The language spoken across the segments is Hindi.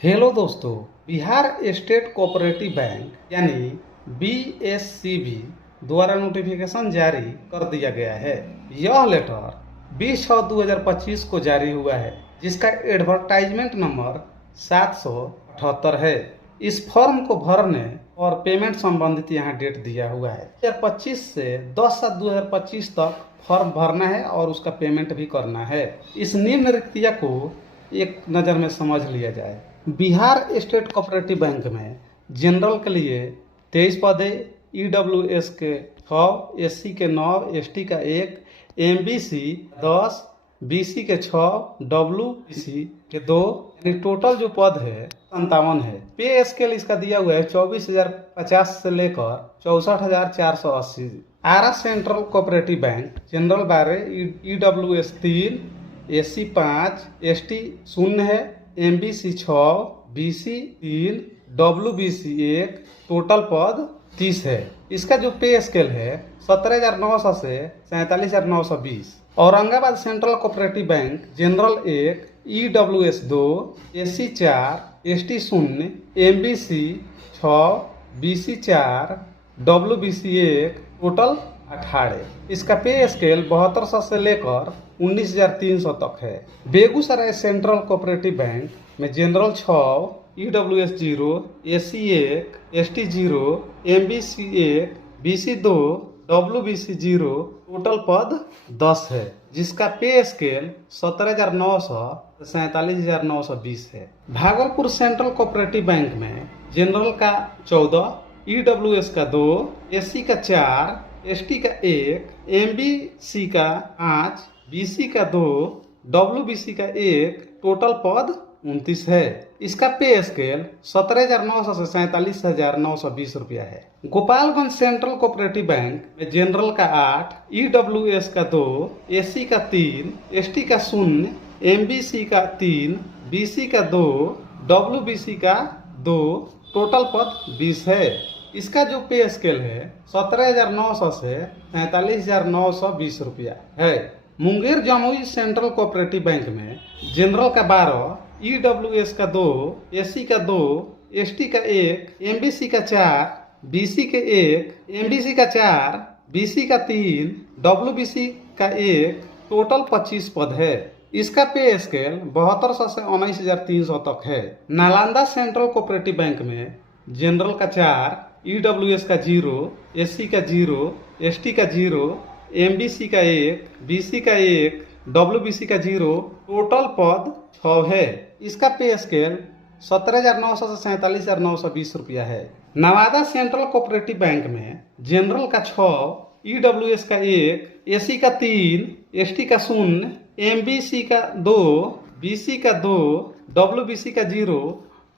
हेलो दोस्तों, बिहार स्टेट कोऑपरेटिव बैंक यानी बीएससीबी द्वारा नोटिफिकेशन जारी कर दिया गया है। यह लेटर 20/6/2025 को जारी हुआ है, जिसका एडवर्टाइजमेंट नंबर 778 है। इस फॉर्म को भरने और पेमेंट संबंधित यहाँ डेट दिया हुआ है। 2025 से 10/7/2025 तक फॉर्म भरना है और उसका पेमेंट भी करना है। इस निम्न रिक्तिया को एक नज़र में समझ लिया जाए। बिहार स्टेट कोऑपरेटिव बैंक में जनरल के लिए 23 पद है, ईडब्ल्यूएस के 6, एससी के 9, एसटी का 1, एमबीसी 10, बीसी के 6, डब्ल्यूबीसी के 2, यानी टोटल जो पद है 57 है। पे स्केल इसका दिया हुआ है 24,050 से लेकर 64,480। Arrah central cooperative bank general 12, EWS 3, SC 5, ST 0 है, एमबीसी 6, बीसी 3, डब्ल्यूबीसी 1, टोटल पद 30 है। इसका जो पे स्केल है 17,900 से 47,920। Aurangabad central cooperative bank general 1, EWS 2, SC 4, ST 0, MBC 6, BC 4, WBC 1, total 18। इसका पे स्केल 7200 से लेकर 19,300 तक है। बेगूसराय सेंट्रल कोऑपरेटिव बैंक में general 6, EWS 0, SC 1, ST 0, MBC 1, BC 2, WBC 0, total पद 10 है, जिसका पे स्केल 17,900 से 47,920 है। भागलपुर सेंट्रल कोऑपरेटिव बैंक में जनरल का 14, ईडब्ल्यूएस का 2, एससी का 4, एसटी का 1, एमबीसी का 5, बीसी का 2, डब्ल्यूबीसी का 1, टोटल पद 29 है। इसका पे स्केल 17,900 से 47,920 रुपया है। गोपालगंज सेंट्रल कोऑपरेटिव बैंक में जनरल का 8, ईडब्ल्यूएस का 2, एससी का 3, एसटी का 0, एमबीसी का 3, बीसी का 2, डब्ल्यूबीसी का 2, टोटल पद 20 है। इसका जो पे स्केल है 17,900 से 47,920 रुपया है। Munger Jamui central cooperative bank में जनरल का 12, ईडब्ल्यूएस का 2, एससी का 2, एसटी का 1, एमबीसी का 4, बीसी के 1, एमबीसी का 4, बीसी का 3, डब्ल्यूबीसी का 1, टोटल 25 पद है। इसका पे स्केल 7200 से 19,300 तक है। नालंदा सेंट्रल कोऑपरेटिव बैंक में जनरल का 4, ईडब्ल्यूएस का 0, एससी का 0, एसटी का 0, एमबीसी का 1, बीसी का 1, डब्ल्यूबीसी का 0, टोटल पद 6 है। इसका पे स्केल 17,900 से 47,920 रुपया है। नवादा सेंट्रल कोऑपरेटिव बैंक में जनरल का 6, ईडब्ल्यूएस का 1, एससी का 3, एसटी का 0, एमबीसी का 2, बीसी का 2, डब्ल्यूबीसी का 0,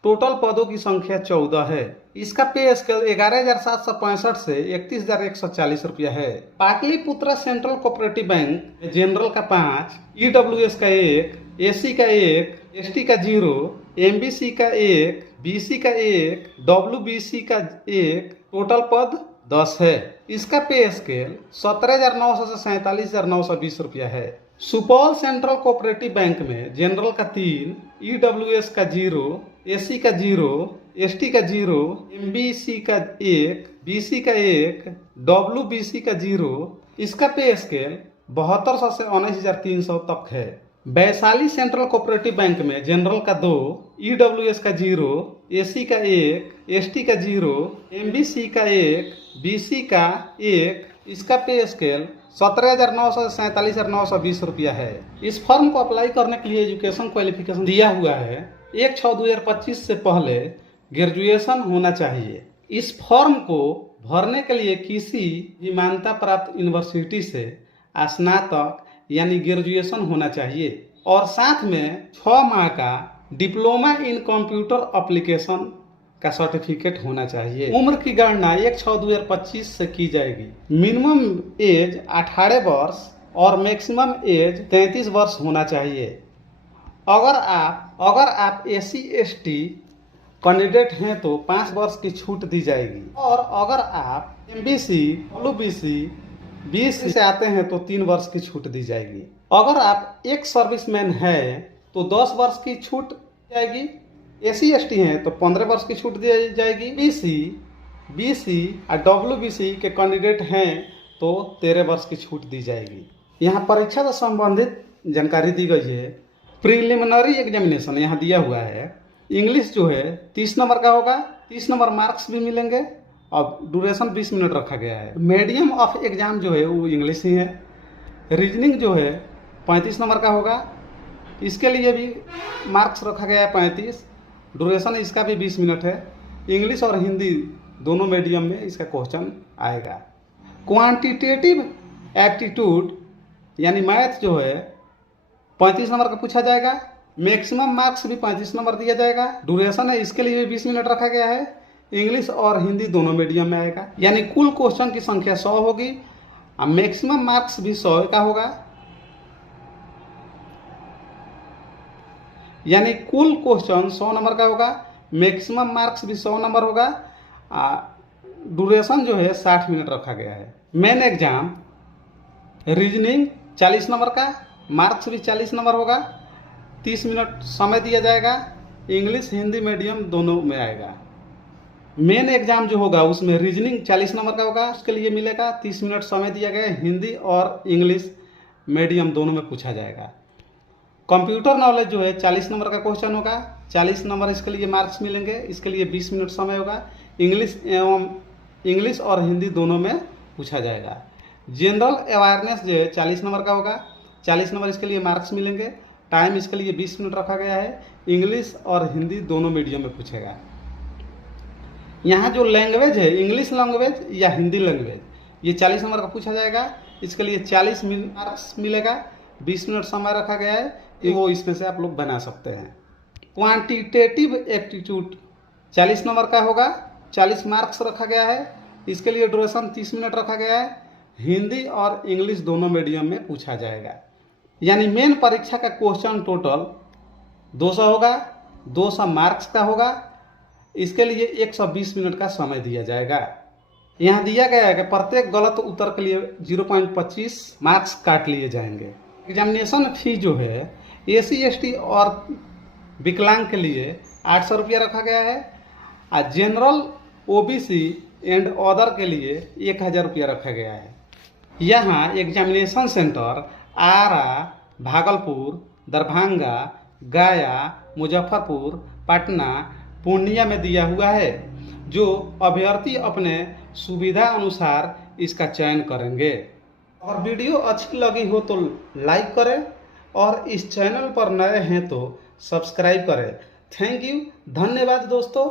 टोटल पदों की संख्या 14 है। इसका पे स्केल 11,765 से 31,140 रुपया है। Pataliputra central cooperative bank general का 5, ईडब्ल्यूएस का 1, एससी का 1, एसटी का 0, एमबीसी का 1, बीसी का 1, डब्ल्यूबीसी का 1, टोटल पद 10 है। इसका पे स्केल 17,900 से 47,920 रुपया है। सुपौल सेंट्रल कोऑपरेटिव बैंक में जनरल का 3, ईडब्ल्यूएस का 0, एससी का 0, एसटी का 0, एमबीसी का 1, बीसी का 1, डब्ल्यूबीसी का 0। इसका पे स्केल 7200 से 19,300 तक है। वैशाली सेंट्रल कोऑपरेटिव बैंक में जनरल का 2, ईडब्ल्यूएस का 0, एससी का 1, एसटी का 0, एमबीसी का 1, बीसी का 1। इसका पे स्केल 17,900 से 47,920 रुपया है। इस फॉर्म को अप्लाई करने के लिए एजुकेशन क्वालिफिकेशन दिया हुआ है 1/6/2025 से पहले ग्रेजुएशन होना चाहिए। इस फॉर्म को भरने के लिए किसी भी मान्यता प्राप्त यूनिवर्सिटी से स्नातक यानी ग्रेजुएशन होना चाहिए और साथ में 6 माह का डिप्लोमा इन कंप्यूटर एप्लीकेशन का सर्टिफिकेट होना चाहिए। उम्र की गणना 1/6/2025 से की जाएगी। मिनिमम एज 18 वर्ष और मैक्सिमम एज 33 वर्ष होना चाहिए। अगर आप एससी एसटी कैंडिडेट हैं तो 5 वर्ष की छूट दी जाएगी और अगर आप एमबीसी डब्ल्यूबीसी 20 से आते हैं तो 3 वर्ष की छूट दी जाएगी। अगर आप एक सर्विसमैन हैं तो 10 वर्ष की छूट जाएगी SC/ST हैं तो 15 वर्ष की छूट दी जाएगी। BC और WBC के कैंडिडेट हैं तो 13 वर्ष की छूट दी जाएगी। यहाँ परीक्षा से संबंधित जानकारी दी गई है। प्रिलिमिनरी एग्जामिनेशन यहाँ दिया हुआ है। इंग्लिश जो है 30 नंबर का होगा, 30 नंबर मार्क्स भी मिलेंगे और ड्यूरेशन 20 मिनट रखा गया है। मीडियम ऑफ एग्जाम जो है वो इंग्लिश ही है। रीजनिंग जो है 35 नंबर का होगा, इसके लिए भी मार्क्स रखा गया है 35, ड्यूरेशन इसका भी 20 मिनट है। इंग्लिश और हिंदी दोनों मीडियम में इसका क्वेश्चन आएगा। क्वांटिटेटिव एप्टीट्यूड यानी मैथ जो है 35 नंबर का पूछा जाएगा। मैक्सिमम मार्क्स भी 35 नंबर दिया जाएगा। ड्यूरेशन है इसके लिए 20 मिनट रखा गया है। इंग्लिश और हिंदी दोनों मीडियम में आएगा। यानी कुल क्वेश्चन की संख्या 100 होगी और मैक्सिमम मार्क्स भी 100 का होगा। यानी कुल क्वेश्चन 100 नंबर का होगा, मैक्सिमम मार्क्स भी 100 नंबर होगा। ड्यूरेशन जो है 60 मिनट रखा गया है। मेन एग्जाम रीजनिंग 40 नंबर का, मार्क्स भी 40 नंबर होगा, 30 मिनट समय दिया जाएगा। इंग्लिश हिंदी मीडियम दोनों में आएगा। मेन एग्जाम जो होगा उसमें रीजनिंग 40 नंबर का होगा, उसके लिए मिलेगा 30 मिनट समय दिया गया है। हिंदी और इंग्लिश मीडियम दोनों में पूछा जाएगा। कंप्यूटर नॉलेज जो है 40 नंबर का क्वेश्चन होगा, 40 नंबर इसके लिए मार्क्स मिलेंगे, इसके लिए 20 मिनट समय होगा। इंग्लिश और हिंदी दोनों में पूछा जाएगा। जनरल अवेयरनेस जो है 40 नंबर का होगा, 40 नंबर इसके लिए मार्क्स मिलेंगे, टाइम इसके लिए 20 मिनट रखा गया है। इंग्लिश और हिंदी दोनों मीडियम में पूछेगा। यहाँ जो लैंग्वेज है इंग्लिश लैंग्वेज या हिंदी लैंग्वेज, ये 40 नंबर का पूछा जाएगा, इसके लिए 40 मार्क्स मिलेगा, 20 मिनट समय रखा गया है। वो इसमें से आप लोग बना सकते हैं। क्वांटिटेटिव एप्टीट्यूड 40 नंबर का होगा, 40 मार्क्स रखा गया है, इसके लिए ड्यूरेशन 30 मिनट रखा गया है। हिंदी और इंग्लिश दोनों मीडियम में पूछा जाएगा। यानी मेन परीक्षा का क्वेश्चन टोटल 200 होगा, 200 मार्क्स का होगा, इसके लिए 120 मिनट का समय दिया जाएगा। यहाँ दिया गया है कि प्रत्येक गलत उत्तर के लिए 0.25 मार्क्स काट लिए जाएंगे। एग्जामिनेशन फी जो है SC/ST और विकलांग के लिए 800 रुपया रखा गया है और जनरल OBC एंड अदर के लिए 1000 रुपया रखा गया है। यहाँ एग्जामिनेशन सेंटर आरा, भागलपुर, दरभंगा, गया, मुजफ्फरपुर, पटना, पूर्णिया में दिया हुआ है, जो अभ्यर्थी अपने सुविधा अनुसार इसका चयन करेंगे। अगर वीडियो अच्छी लगी हो तो लाइक करें और इस चैनल पर नए हैं तो सब्सक्राइब करें। थैंक यू, धन्यवाद दोस्तों।